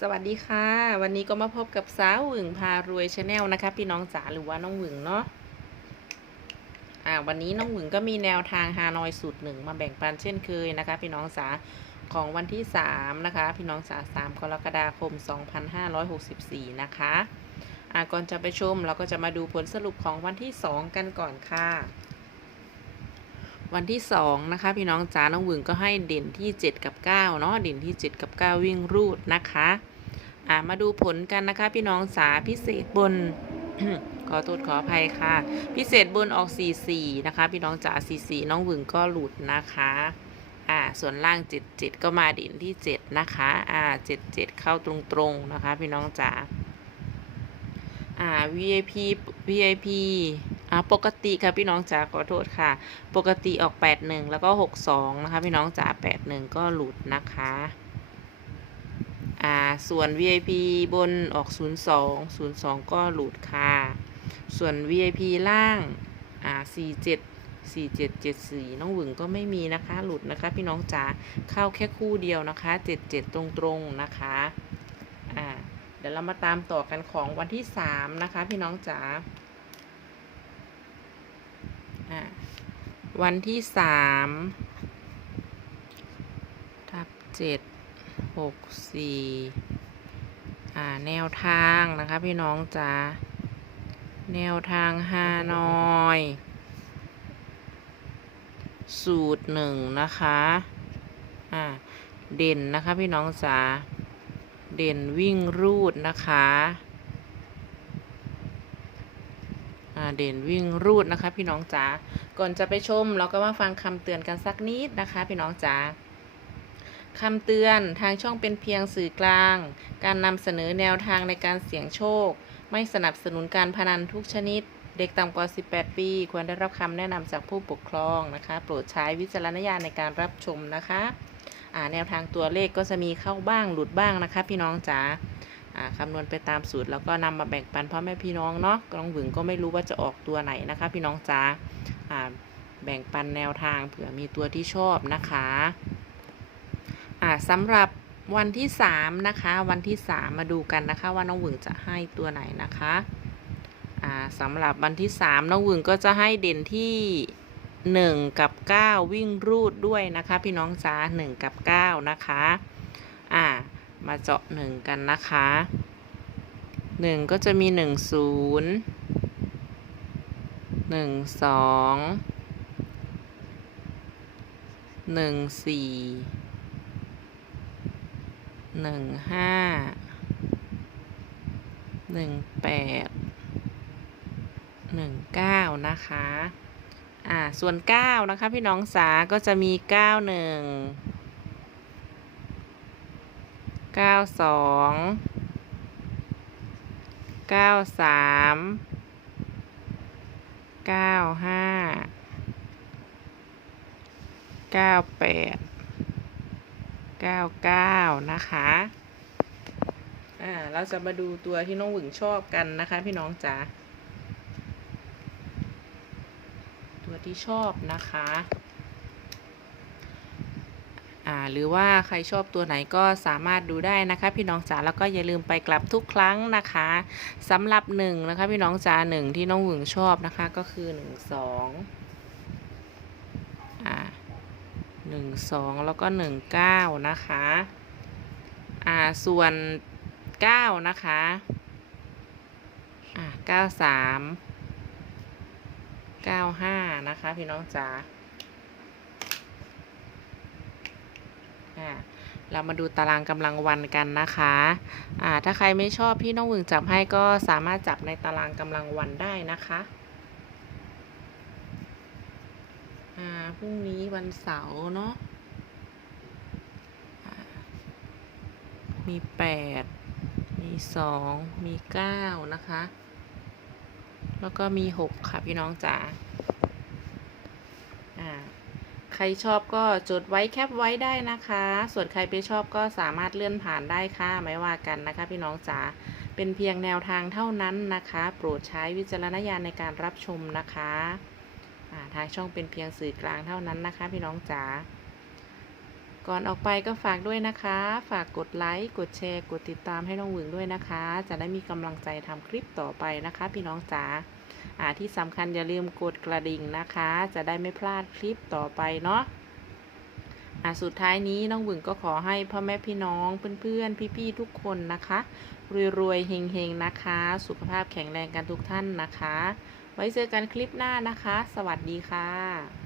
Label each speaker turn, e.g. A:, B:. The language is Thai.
A: สวัสดีค่ะ วันนี้ก็มาพบกับสาวหวึงพารวยชาแนลนะคะ พี่น้องจ๋าหรือว่าน้องหวึงเนาะอ่าวันนี้น้องหวึงก็มีแนวทางฮานอยสูตรหนึ่งมาแบ่งปันเช่นเคยนะคะ พี่น้องจ๋าของวันที่3นะคะ พี่น้องจ๋า3กรกฎาคม2564นห้าร้อยหกสิบสี่นะคะอ่าก่อนจะไปชมเราก็จะมาดูผลสรุปของวันที่2กันก่อนค่ะ วันที่2นะคะ พี่น้องจ๋าน้องวึงก็ให้เด่นที่ 7 กับ9เนาะเด่นที่ 7 กับ 9 วิ่งรูดนะคะอ่ามาดูผลกันนะคะ พี่น้องจ๋าพิเศษบน ขอโทษขออภัยค่ะ พิเศษบนออก 44 นะคะ พี่น้องจ๋า44 น้องวึงก็หลุดนะคะอ่าส่วนล่าง 77 ก็มาเด่นที่ 7 นะคะอ่า77 เข้าตรงๆนะคะ พี่น้องจ๋าอ่า VIP VIP อ่าปกติค่ะพี่น้องจ๋าขอโทษค่ะ ปกติออก 81 แล้วก็ 62 นะคะ พี่น้องจ๋า81 ก็หลุดนะคะอ่าส่วน VIP บนออก 02 02 ก็หลุดค่ะ ส่วน VIP ล่างอ่า47 4774 น้องหวึงก็ไม่มีนะคะ หลุดนะคะ พี่น้องจ๋าเข้าแค่คู่เดียวนะคะ 77 ตรงๆนะคะอ่าเดี๋ยวเรามาตามต่อกันของวันที่ 3 นะคะ พี่น้องจ๋า วันที่สามทับเจ็ดหกสี่อ่าแนวทางนะคะพี่น้องจ๋าแนวทางฮานอย สูตรหนึ่งนะคะอ่าเด่นนะคะพี่น้องจ๋าเด่นวิ่งรูดนะคะ อ่า เด่นวิ่งรูดนะคะ พี่น้องจ๋า ก่อนจะไปชมเราก็มาฟังคำเตือนกันสักนิดนะคะ พี่น้องจ๋าคำเตือนทางช่องเป็นเพียงสื่อกลาง การนำเสนอแนวทางในการเสี่ยงโชค ไม่สนับสนุนการพนันทุกชนิด เด็กต่ำกว่า 18 ปี ควรได้รับคำแนะนำจากผู้ปกครองนะคะ โปรดใช้วิจารณญาณในการรับชมนะคะแนวทางตัวเลขก็จะมีเข้าบ้างหลุดบ้างนะคะ พี่น้องจ๋า คำนวณไปตามสูตรแล้วก็นำมาแบ่งปันพ่อแม่พี่น้องเนาะน้องหวึงก็ไม่รู้ว่าจะออกตัวไหนนะคะ พี่น้องจ๋าแบ่งปันแนวทางเผื่อมีตัวที่ชอบนะคะสำหรับวันที่สามนะคะวันที่สามมาดูกันนะคะ ว่าน้องหวึงจะให้ตัวไหนนะคะสำหรับวันที่สามน้องหวึงก็จะให้เด่นที่หนึ่งกับเก้าวิ่งรูดด้วยนะคะ พี่น้องจ๋าหนึ่งกับเก้านะคะ มาเจาะหนึ่งกันนะคะหนึ่งก็จะมีหนึ่งศูนย์หนึ่งสองหนึ่งสี่หนึ่งห้าหนึ่งแปดหนึ่งเก้านะคะ อ่า ส่วนเก้านะคะ พี่น้องสาก็จะมีเก้าหนึ่ง เก้าสองเก้าสามเก้าห้าเก้าแปดเก้าเก้านะคะอ่าเราจะมาดูตัวที่น้องหวึงชอบกันนะคะ พี่น้องจ๋าตัวที่ชอบนะคะ อ่าหรือว่าใครชอบตัวไหนก็สามารถดูได้นะคะ พี่น้องจ๋าแล้วก็อย่าลืมไปกลับทุกครั้งนะคะสำหรับหนึ่งนะคะ พี่น้องจ๋าหนึ่งที่น้องหวึงชอบนะคะก็คือหนึ่งสองอ่าหนึ่งสองแล้วก็หนึ่งเก้านะคะอ่าส่วนเก้านะคะอ่าเก้าสามเก้าห้านะคะ พี่น้องจ๋า อ่าเรามาดูตารางกำลังวันกันนะคะอ่าถ้าใครไม่ชอบที่น้องหวึงจับให้ก็สามารถจับในตารางกำลังวันได้นะคะอ่าพรุ่งนี้วันเสาร์เนาะมีแปดมีสองมีเก้านะคะ แล้วก็มีหกค่ะพี่น้องจ๋าอ่า ใครชอบก็จดไว้แคปไว้ได้นะคะ ส่วนใครไม่ชอบก็สามารถเลื่อนผ่านได้ค่ะ ไม่ว่ากันนะคะ พี่น้องจ๋า เป็นเพียงแนวทางเท่านั้นนะคะ โปรดใช้วิจารณญาณในการรับชมนะคะาทางช่องเป็นเพียงสื่อกลางเท่านั้นนะคะ พี่น้องจ๋า ก่อนออกไปก็ฝากด้วยนะคะ ฝากกดไลค์ กดแชร์ กดติดตามให้น้องหวึงด้วยนะคะ จะได้มีกำลังใจทำคลิปต่อไปนะคะ พี่น้องจ๋า ที่สำคัญอย่าลืมกดกระดิ่งนะคะ จะได้ไม่พลาดคลิปต่อไปเนาะอ่าสุดท้ายนี้น้องบึงก็ขอให้พ่อแม่พี่น้องเพื่อนๆ พี่ๆ ทุกคนนะคะ รวยๆเฮงๆนะคะ สุขภาพแข็งแรงกันทุกท่านนะคะ ไว้เจอกันคลิปหน้านะคะ สวัสดีค่ะ